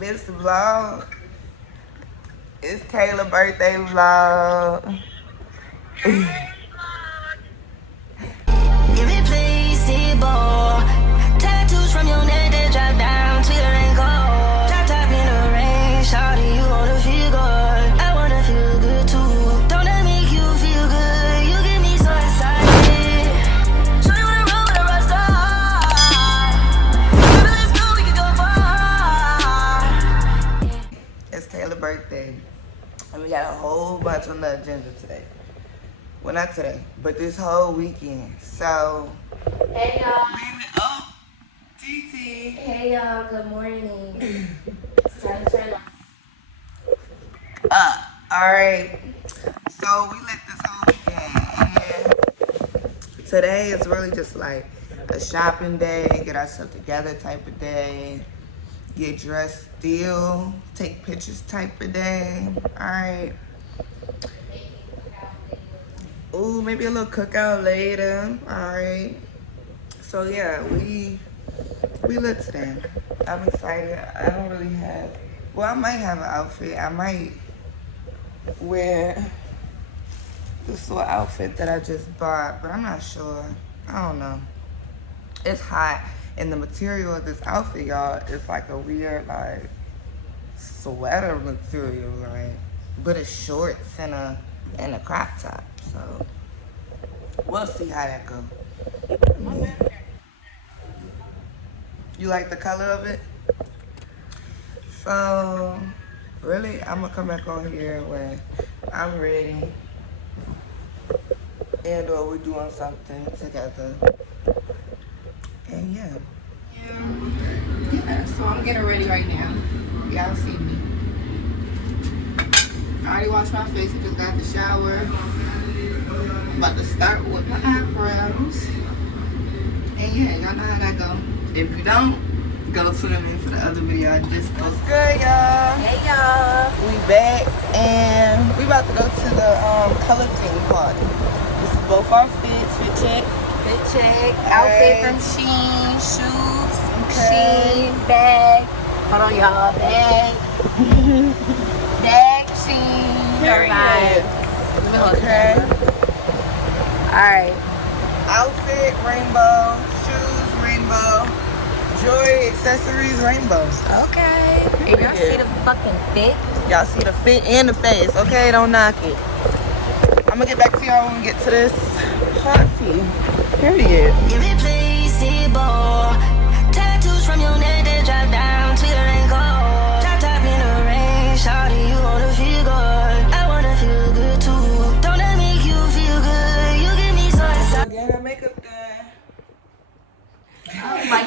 This vlog is Kayla's birthday vlog. Give me please, ball. Tattoos from your neck that drop down to your ankle. Drop top in the rain, shawty, you wanna feel good. I wanna feel good too. Don't that make you feel good? You get me so excited. So you wanna roll with a rock star. Baby, let's go, we can go far. It's Kayla's birthday. And we got a whole bunch on the agenda today. Well, not today, but this whole weekend. So, Hey y'all. oh, TT. Hey y'all, good morning. It's time to turn All right. So we lit this whole weekend. And today is really just like a shopping day, get ourselves together type of day, get dressed still, take pictures type of day. All right. Ooh, maybe a little cookout later. All right. So yeah, we lit today. I'm excited. I don't really have. Well, I might have an outfit. I might wear this little outfit that I just bought, but I'm not sure. I don't know. It's hot, and the material of this outfit, y'all, is like a weird like sweater material, like, but it's shorts and a crop top. So we'll see how that goes. You like the color of it? So really, I'm gonna come back on here when I'm ready and or we're doing something together. And yeah, so I'm getting ready right now. Y'all see me. I already washed my face and just got the shower. I'm about to start with my eyebrows. And yeah, y'all know how that go. If you don't, go tune into the other video I just posted. Good, y'all. Hey y'all. We back and we about to go to the color theme party. This is both our fits. Fit check. Fit check. Hey. Outfit from Shein. Shoes. Okay. Shein. Bag. Hold on y'all. Bag. Bag. Shein. Period. Okay. Alright. Outfit, rainbow. Shoes, rainbow. Jewelry, accessories, rainbow. Okay. And y'all see the fucking fit? Y'all see the fit and the face. Okay, don't knock it. I'm gonna get back to y'all when we get to this party. Period. Give me please, ball. Tattoos from your neck that drop down to your ankle. Drop top in the rain, shawty, you wanna feel good. I wanna feel good too. Don't that make you feel good? You get me so excited. Get her makeup done.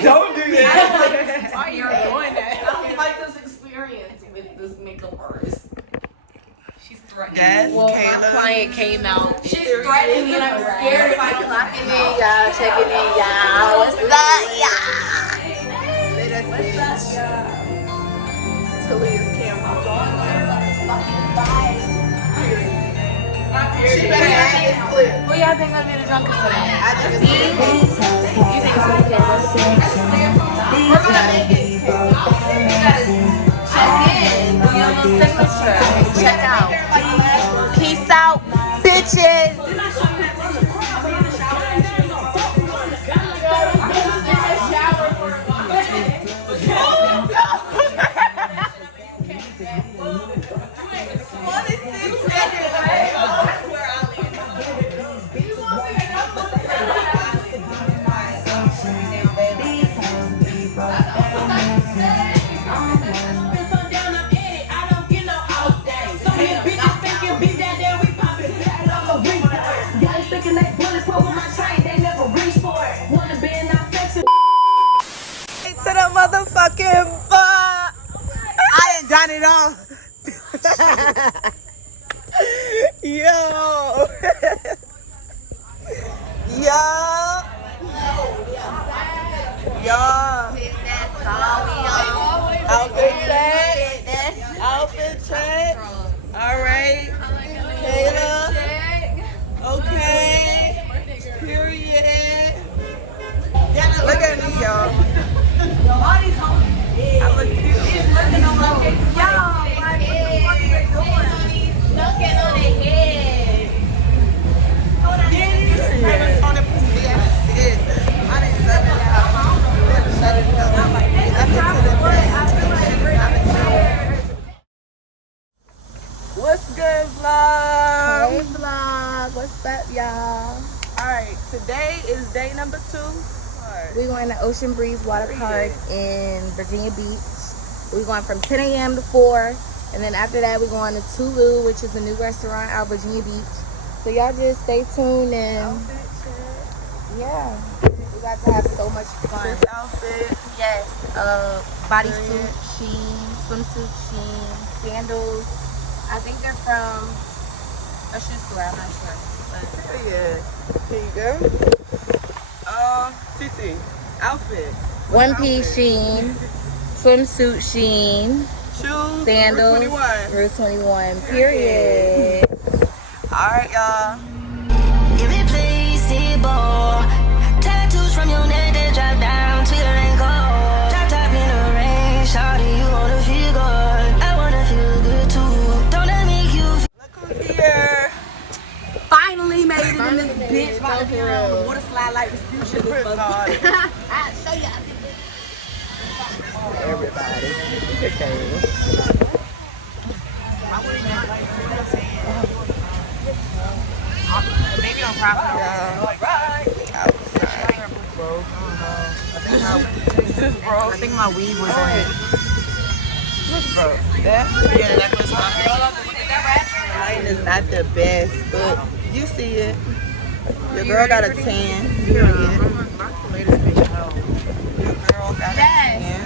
Don't do that. Why you're doing that? I don't like this experience with this makeup artist. She's threatening Yes, me. Well, my Kayla. client came out. She's threatening me and I'm scared if I don't knock it in. Y'all checking in, y'all. What's up, y'all? What's up, y'all? Talia's camera. She better have this clip. Who y'all think gonna be the drunkest today? I just You think so? Okay, let's see. We're gonna make it. Check in. We on the signature. Check out. Peace out, bitches. to the motherfucking bar. I ain't done it all. Yo. Yo. Yo. Outfit check. Outfit check. All right. Kayla. Okay. Period. Yeah, look at me, y'all. I look cute. today is day number 2. We're going to Ocean Breeze Waterpark in Virginia Beach. We're going from 10 a.m. to 4. And then after that, we're going to Tulu, which is a new restaurant out Virginia Beach. So y'all just stay tuned and yeah, we got to have so much fun. This outfit. Yes, bodysuit, Sheen, swimsuit, Sheen, sandals. I think they're from a shoe store, I'm not sure. But Yeah. Here you go. TT. Outfit. one piece Sheen, swimsuit Sheen, Shoes. sandals, Route 21. Route 21, period. Alright, y'all. Irreplaceable. Tattoos from your neck that drop down to your ankle. Drop top in the rain, shawty, you wanna feel good. I wanna feel good too. Don't let me make you Look who's here. Finally made it in this bitch. About to be on the water slide like this future. This Retarded. I'll show you. Everybody. Okay. Maybe on property. Outside. I think my weave was in it. What's broke? That? Yeah, the necklace. The lighting is not the best, but you see it. Your girl got a tan. Period. Your girl got a tan.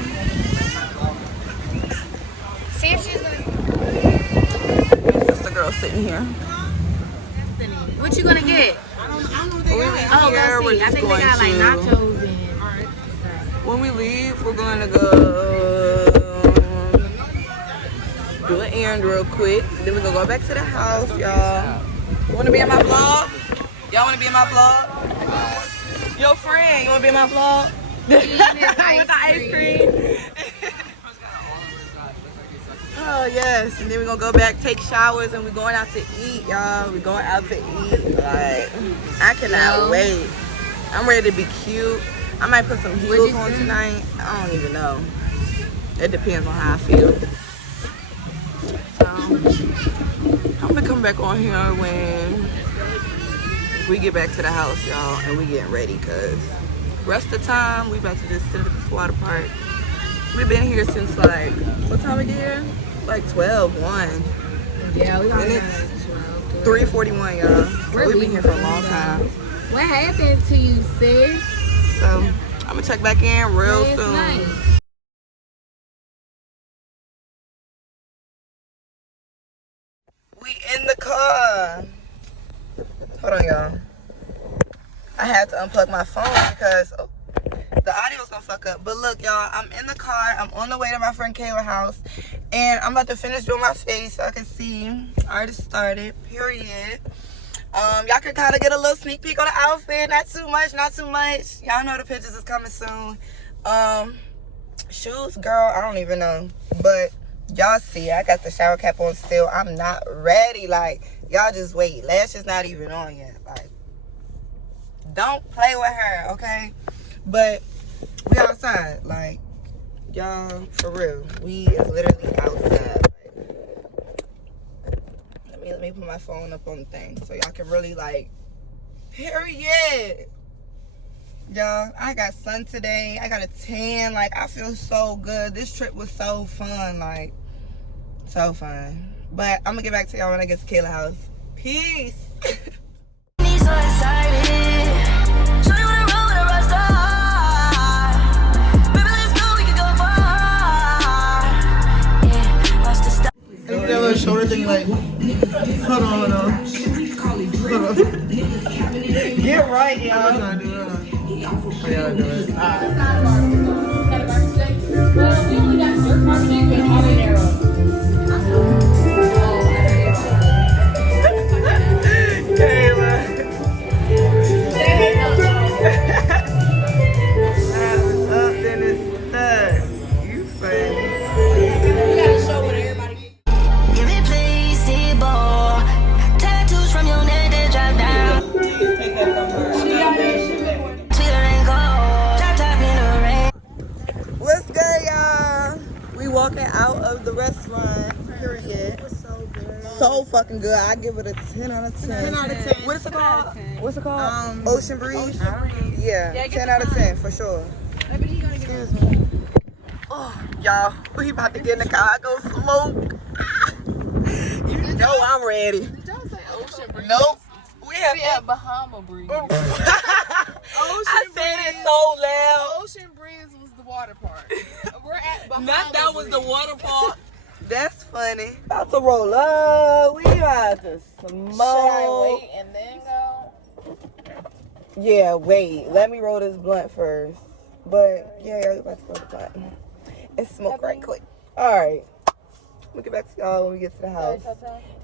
See if she's gonna. Sister girl sitting here. What you gonna get? When we leave Oh, here, go we're see. I just think they going got like to. nachos and. When we leave, we're going to go do an errand real quick. Then we're gonna go back to the house, y'all. You wanna be in my vlog? Y'all wanna be in my vlog? Your friend, you wanna be in my vlog? With the ice cream. Oh yes, and then we're gonna go back, take showers, and we're going out to eat, y'all. We're going out to eat. Like, I cannot wait. I'm ready to be cute. I might put some heels on tonight. I don't even know. It depends on how I feel. So, I'm gonna come back on here when we get back to the house, y'all, and we getting ready, cause rest of the time we about to just sit at this water park. We've been here since like, what time we get here? Like 12, 1. Yeah, we got And it's 3:41, y'all. So we've been here for a long time. What happened to you, sis? So I'm gonna check back in real soon. Night. We in the car. Hold on, y'all. I had to unplug my phone because the audio's gonna fuck up. But look, y'all, I'm in the car. I'm on the way to my friend Kayla's house. And I'm about to finish doing my face so I can see. I already started, period. Y'all can kind of get a little sneak peek on the outfit. Not too much, not too much. Y'all know the pictures is coming soon. Shoes, girl, I don't even know. But y'all see, I got the shower cap on still. I'm not ready. Like, y'all just wait. Lashes not even on yet. Like, don't play with her, okay? But we outside. Like, y'all, for real. We is literally outside. Let me put my phone up on the thing so y'all can really, like, period. Y'all, I got sun today. I got a tan. Like, I feel so good. This trip was so fun. Like, so fun. But I'm gonna get back to y'all when I get to Kayla's house. Peace. me so excited. Shawty wanna roll with a rock star. Baby, let's go, we can go far. Yeah, watch the stars. That little shoulder thing, like, hold on. Get right, y'all. I'm trying to do it. Oh, yeah, do it. Well, we only got dirt marketing, but habanero. Kayla. Up in his stud. You funny. Irreplaceable. Tattoos from your neck that drop down to your ankle. Drop top in the rain. What's good, y'all? We walking out of the restaurant. Period. So good. So fucking good. I give it a 10 out of 10. 10 out of 10. What's it called? What's it called? Ocean Breeze. Yeah, 10 out of 10 for sure. Excuse me. Oh, y'all, we about to get in the car. I go smoke. You know I'm ready. Did y'all say Ocean Breeze? Nope. We have Bahama Breeze. I said it so loud. Ocean Breeze was the water park. We're at Bahama Not that was the Breeze. water park. That's funny. About to roll up. We about to smoke. Should I wait and then go? Yeah, wait. Let me roll this blunt first. But yeah, we about to roll the blunt and smoke right quick. All right. We'll get back to y'all when we get to the house.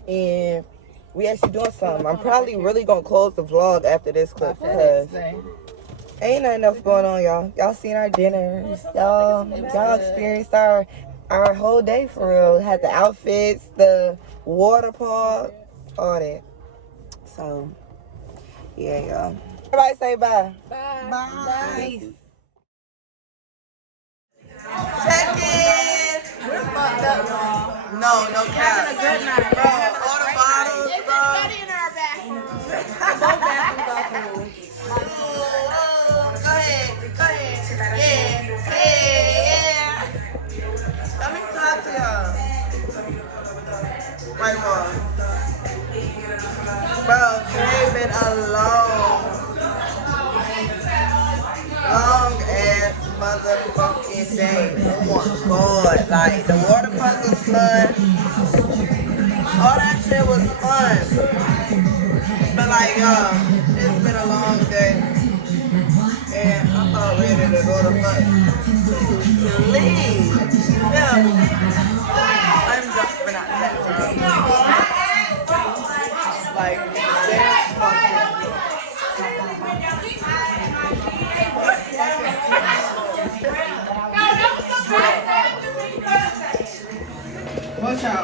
And we actually doing something. I'm probably really gonna close the vlog after this clip because ain't nothing else going on, y'all. Y'all seen our dinners. Y'all experienced our whole day for real. Had the outfits, the water park, all that. So yeah, y'all. Everybody say bye. Bye. Bye. Check in. We're fucked up, y'all. No cap. Having a good night. Bro, all the bottles, Is it bro. better in our bathroom? Both bathrooms are cool. Go ahead. Yeah. Let me talk to y'all. Right more. Bro, today been a long ass motherfucking day. Oh my god. Like, the water park was fun. All that shit was fun. But like, it's been a long day. And I'm about ready to go to fuck sleep. Yeah. I'm just for not that like, that's fucking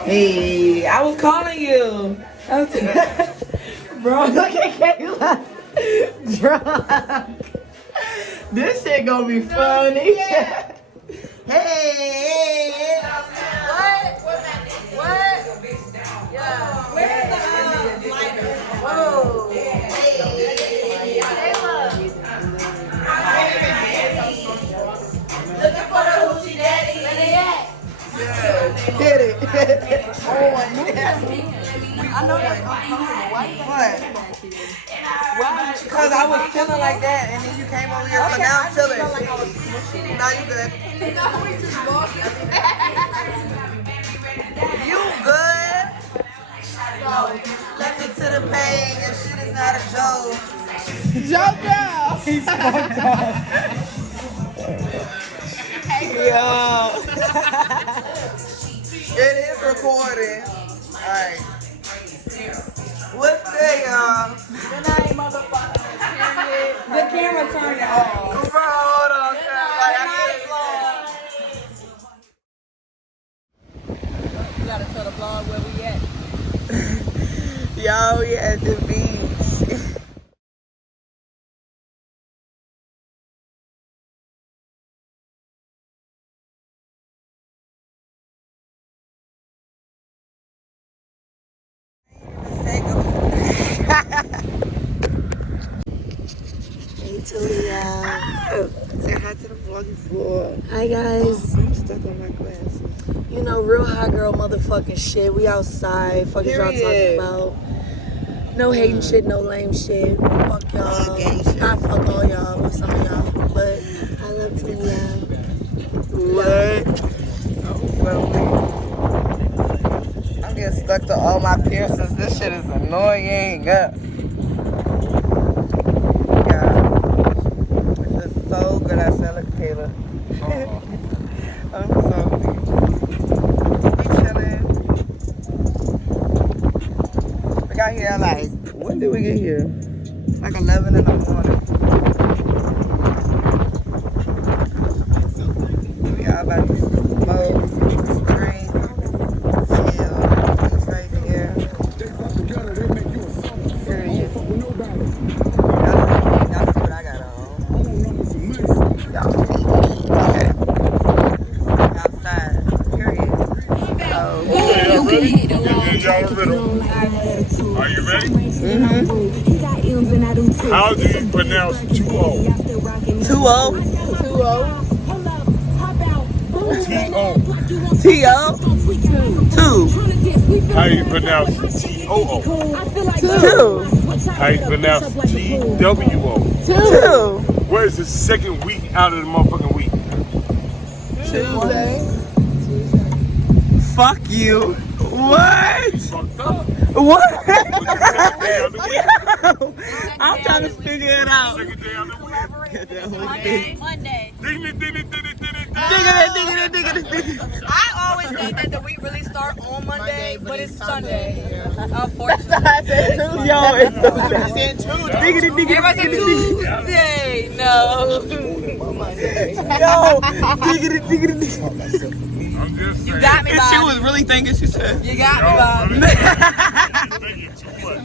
hey, I was calling you. Bro, look at you drunk. This shit gonna be funny. Yeah. Hey. What? Yeah. Where's the lighter? Whoa. Looking for the hoochie daddy. Where they at? Hit it. I know that's uncomfortable. Why you What? Because I was feeling like that, and then you came over here, so now I'm chilling. Now you good. You good? Let me to the pain, and shit is not a joke. Joke out. Yo. It is recording. Alright. What's good, y'all? Good night, motherfucker. Period. The camera turned off. Bro, hold on. You gotta tell the vlog where we at. Yo, we at the beach. Hey, Tulia. Say hi to the vlogging floor. Hi, guys. I'm stuck on my glasses. You know, real hot girl motherfucking shit. We outside. Fuck is y'all Period. talking about? No hating shit, no lame shit. Fuck y'all. gang shit. I fuck all y'all with some of y'all. But I love Tulia. What? I'm getting stuck to all my piercings. This shit is annoying. Yeah. This is so good. I said, look, Kayla. I'm so weak. We chilling. We got here like, when did we get here? Like 11 in the morning. We all about to smoke, drink, chill. It's right here. Period. Y'all see what I got on. Y'all see. Okay. Outside. Period. y'all a riddle. Are you ready? How do you pronounce 2-0? 2-0? 2-0. T-O? 2. How do you pronounce T-O-O? 2. How do you pronounce T-W-O? 2. Where's the second week out of the motherfucking week? Tuesday. Fuck you. What? Fucked up. What? Second day of the week. I'm trying to figure it out. Second day of the week. Monday. Ding it, ding it, ding it, ding it, ding it. I always think that the week really starts on Monday, but it's Sunday. Unfortunately. Yo, it's Everybody say Tuesday. No. Yo, diggity. I'm just saying. You got me, And she Bob. was really thinking, she said. You got me, Bob. You're thinking too much.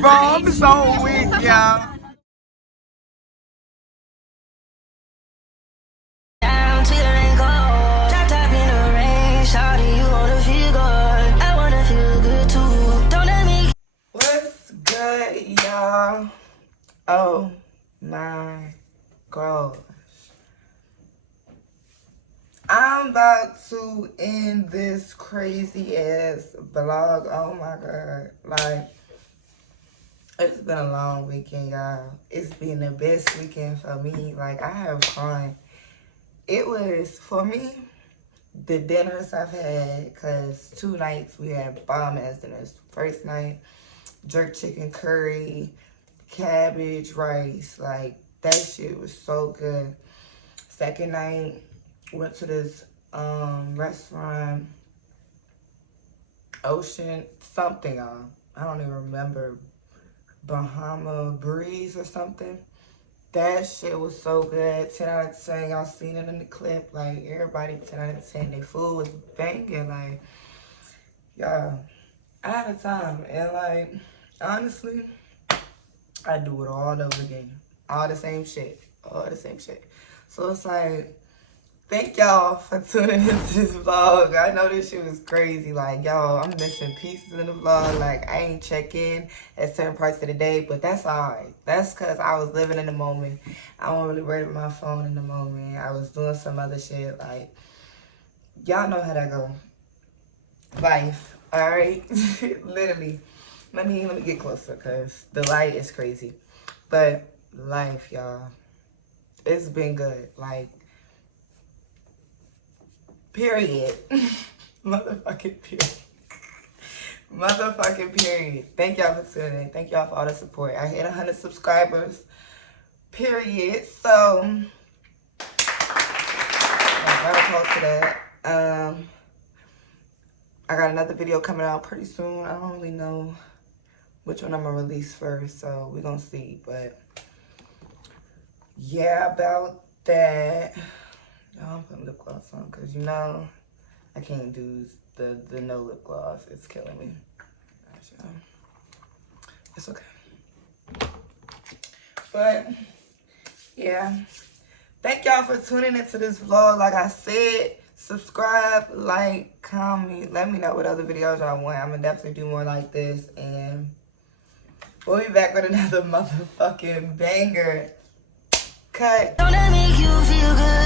Bro, I'm so weak, y'all. Down to your ankle. Tap tap in the rain. Shawty, you wanna feel good. I wanna feel good too. Don't let me. What's good, y'all? Oh my gosh. I'm about to end this crazy ass vlog. Oh my god. Like, it's been a long weekend, y'all. It's been the best weekend for me. Like, I have fun. It was, for me, the dinners I've had, because 2 nights we had bomb ass dinners. First night, jerk chicken curry, cabbage, rice. Like, that shit was so good. Second night, went to this restaurant, Ocean something, I don't even remember, Bahama Breeze or something. That shit was so good. 10 out of 10. Y'all seen it in the clip. Like, everybody 10 out of 10. Their food was banging. Like, y'all, I had a time. And, like, honestly, I do it all over again. All the same shit. All the same shit. So, it's like, thank y'all for tuning into this vlog. I know this shit was crazy. Like, y'all, I'm missing pieces in the vlog. Like, I ain't check in at certain parts of the day, but that's alright. That's because I was living in the moment. I wasn't really worried about my phone in the moment. I was doing some other shit. Like, y'all know how that go. Life, alright? Literally. Let me get closer because the light is crazy. But life, y'all. It's been good. Like, period. Motherfucking period. Motherfucking period. Thank y'all for tuning in. Thank y'all for all the support. I hit 100 subscribers. Period. So, I'll talk to that. I got another video coming out pretty soon. I don't really know which one I'm gonna release first, so we're gonna see. But yeah, about that. I'm putting lip gloss on because, you know, I can't do the no lip gloss. It's killing me. It's okay. But, yeah. Thank y'all for tuning into this vlog. Like I said, subscribe, like, comment. Let me know what other videos y'all want. I'm going to definitely do more like this. And we'll be back with another motherfucking banger. Cut. Don't let me you feel good.